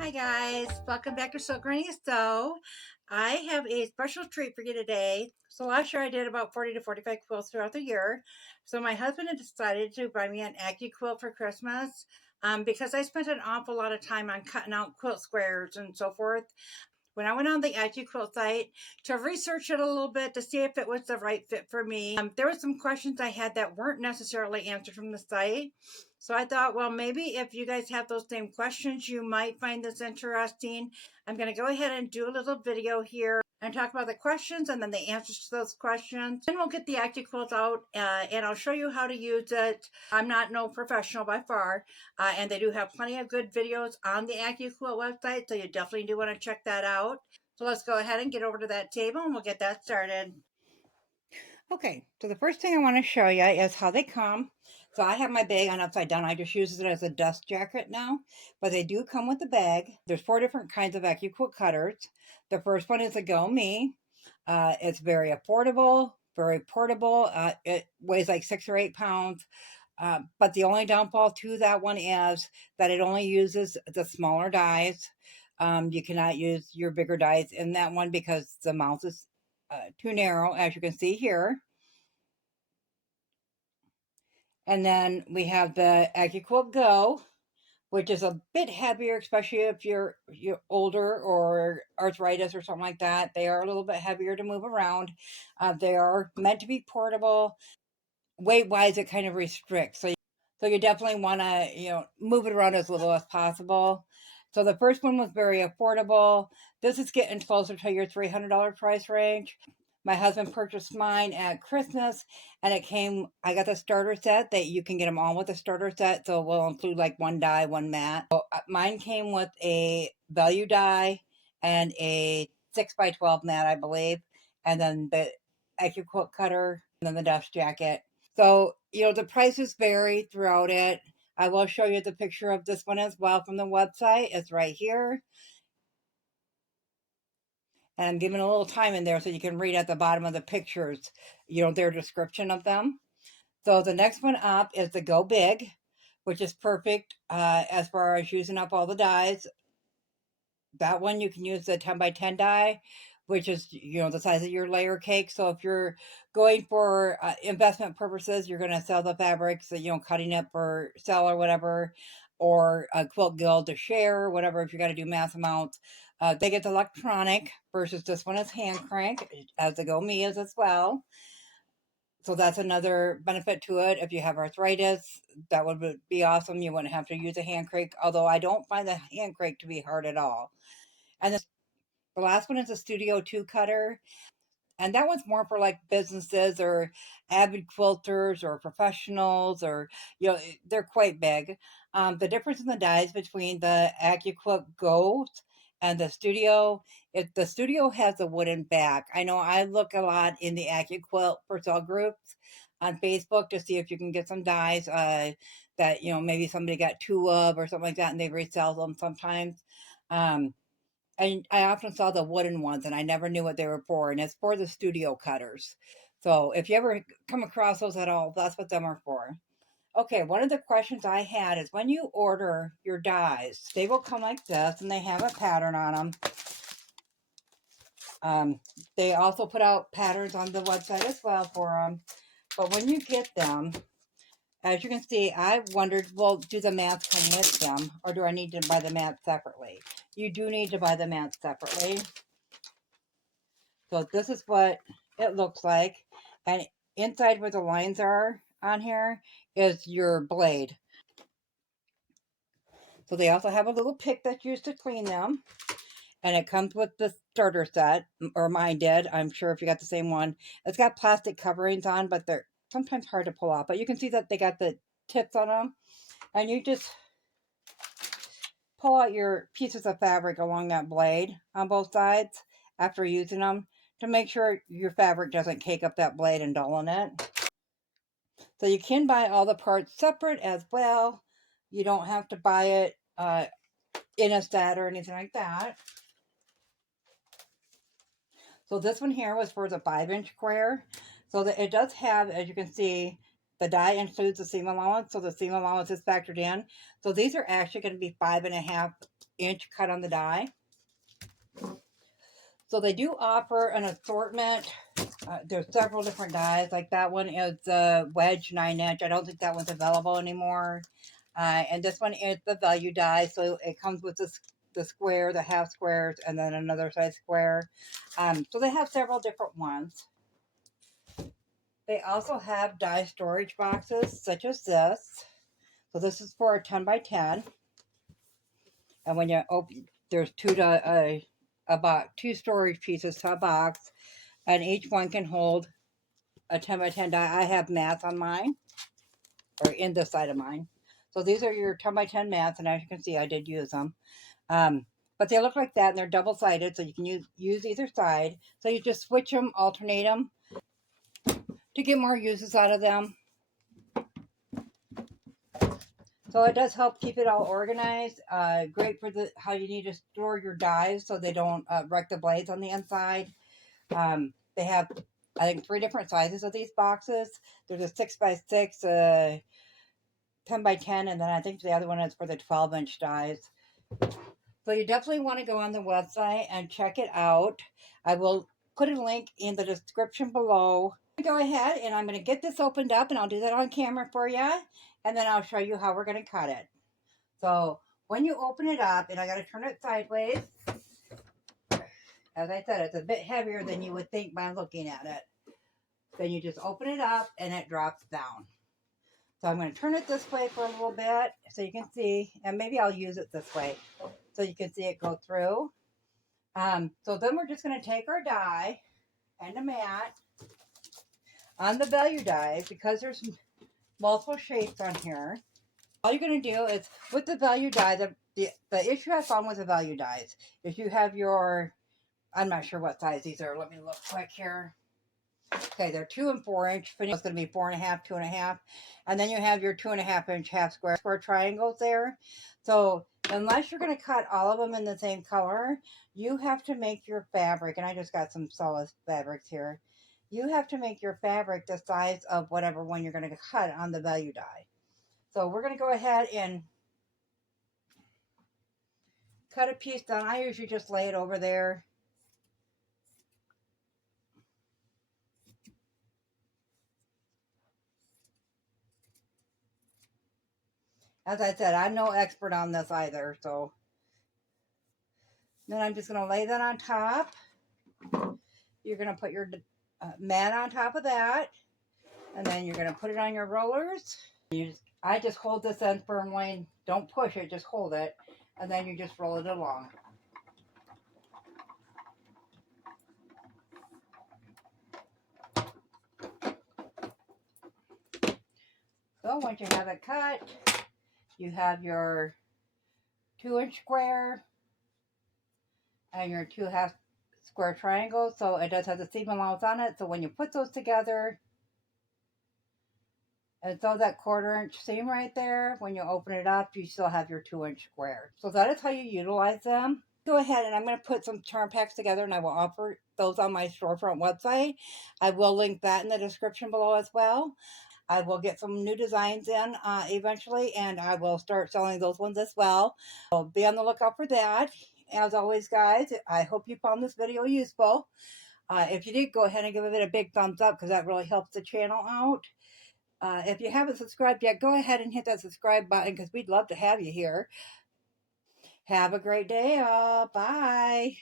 Hi guys, welcome back to SewGrannySew. I have a special treat for you today. So last year I did about 40 to 45 quilts throughout the year. So my husband had decided to buy me an Accuquilt for Christmas because I spent an awful lot of time on cutting out quilt squares and so forth. When I went on the Accuquilt site to research it a little bit to see if it was the right fit for me, there were some questions I had that weren't necessarily answered from the site. So I thought, well, maybe if you guys have those same questions, you might find this interesting. I'm going to go ahead and do a little video here and talk about the questions and then the answers to those questions. Then we'll get the Accuquilt out and I'll show you how to use it. I'm not no professional by far, and they do have plenty of good videos on the Accuquilt website, so you definitely do want to check that out. So let's go ahead and get over to that table and we'll get that started. Okay, so the first thing I want to show you is how they come. So I have my bag on upside down. I just use it as a dust jacket now, but they do come with the bag. There's 4 different kinds of Accuquilt cutters. The first one is a Go Me. It's very affordable, very portable. It weighs like 6 or 8 pounds. But the only downfall to that one is that it only uses the smaller dies. You cannot use your bigger dies in that one because the mouth is too narrow, as you can see here. And then we have the Accuquilt Go, which is a bit heavier, especially if you're older or arthritis or something like that. They are a little bit heavier to move around. They are meant to be portable. Weight-wise, it kind of restricts. So you definitely want to, move it around as little as possible. So the first one was very affordable. This is getting closer to your $300 price range. My husband purchased mine at Christmas, and I got the starter set that you can get them all with the starter set. So we'll include like 1 die, 1 mat. So mine came with a value die and a 6x12 mat, I believe. And then the Accuquilt cutter and then the dust jacket. So, the prices vary throughout it. I will show you the picture of this one as well from the website. It's right here. And I'm giving a little time in there so you can read at the bottom of the pictures, their description of them. So the next one up is the Go Big, which is perfect as far as using up all the dies. That one you can use the 10 by 10 die, which is, the size of your layer cake. So if you're going for investment purposes, you're going to sell the fabrics, cutting it for sell or whatever, or a quilt guild to share, whatever, if you got to do mass amounts. They get electronic versus this one is hand crank, as the Go Me is as well. So that's another benefit to it. If you have arthritis, that would be awesome. You wouldn't have to use a hand crank, although I don't find the hand crank to be hard at all. And the last one is a Studio 2 cutter. And that one's more for like businesses or avid quilters or professionals or, they're quite big. The difference in the dies between the Accuquilt Go and the Studio, if the Studio has a wooden back. I know I look a lot in the Accuquilt for sale groups on Facebook to see if you can get some dies that, maybe somebody got 2 of or something like that and they resell them sometimes. And I often saw the wooden ones and I never knew what they were for. And it's for the studio cutters. So if you ever come across those at all, that's what them are for. Okay, one of the questions I had is when you order your dies, they will come like this and they have a pattern on them. They also put out patterns on the website as well for them. But when you get them, as you can see, I wondered, well, do the mats come with them or do I need to buy the mats separately? You do need to buy the mats separately. So this is what it looks like. And inside where the lines are on here is your blade. So they also have a little pick that's used to clean them. And it comes with the starter set, or mine did. I'm sure if you got the same one. It's got plastic coverings on, but they're sometimes hard to pull off. But you can see that they got the tips on them. And you just pull out your pieces of fabric along that blade on both sides after using them to make sure your fabric doesn't cake up that blade and dull in it. So you can buy all the parts separate as well. You don't have to buy it in a set or anything like that. So this one here was for the 5-inch square. So that it does have, as you can see, the die includes the seam allowance. So the seam allowance is factored in. So these are actually going to be 5.5 inch cut on the die. So they do offer an assortment. There's several different dies. Like that one is the wedge 9-inch. I don't think that one's available anymore. And this one is the value die. So it comes with the square, the half squares, and then another size square. So they have several different ones. They also have die storage boxes such as this. So this is for a 10 by 10. And when you open, there's about two storage pieces to a box, and each one can hold a 10 by 10 die. I have mats on mine, or in this side of mine. So these are your 10 by 10 mats, and as you can see, I did use them. But they look like that, and they're double-sided, so you can use either side. So you just switch them, alternate them, to get more uses out of them. So it does help keep it all organized. Great for how you need to store your dies so they don't wreck the blades on the inside. They have, I think, 3 different sizes of these boxes. There's a 6 by 6, 10 by 10, and then I think the other one is for the 12-inch dies. So you definitely want to go on the website and check it out. I will put a link in the description below. Go ahead, and I'm going to get this opened up, and I'll do that on camera for you, and then I'll show you how we're going to cut it. So when you open it up, and I got to turn it sideways, as I said, it's a bit heavier than you would think by looking at it. Then you just open it up, and it drops down. So I'm going to turn it this way for a little bit so you can see, and maybe I'll use it this way so you can see it go through. So then we're just going to take our die and a mat on the value die, because there's multiple shapes on here. All you're going to do is, with the value die, the issue I found with the value dies is you have your, I'm not sure what size these are. Let me look quick here. Okay, they're 2 and 4 inch. It's going to be 4.5, 2.5. And then you have your 2.5 inch half square triangles there. So unless you're going to cut all of them in the same color, you have to make your fabric, and I just got some solid fabrics here. You have to make your fabric the size of whatever one you're going to cut on the value die. So we're going to go ahead and cut a piece down. I usually just lay it over there. As I said, I'm no expert on this either, so then I'm just going to lay that on top. You're going to put your mat on top of that, and then you're going to put it on your rollers. I just hold this end firmly. Don't push it, just hold it, and then you just roll it along. So once you have it cut, you have your 2-inch square and your 2 half square triangles. So it does have the seam allowance on it. So when you put those together, and so that 1/4 inch seam right there, when you open it up, you still have your 2-inch square. So that is how you utilize them. Go ahead, and I'm going to put some charm packs together, and I will offer those on my storefront website. I will link that in the description below as well. I will get some new designs in eventually, and I will start selling those ones as well. So be on the lookout for that. As always, guys, I hope you found this video useful. If you did, go ahead and give it a big thumbs up, because that really helps the channel out. If you haven't subscribed yet, go ahead and hit that subscribe button, because we'd love to have you here. Have a great day, all. Bye.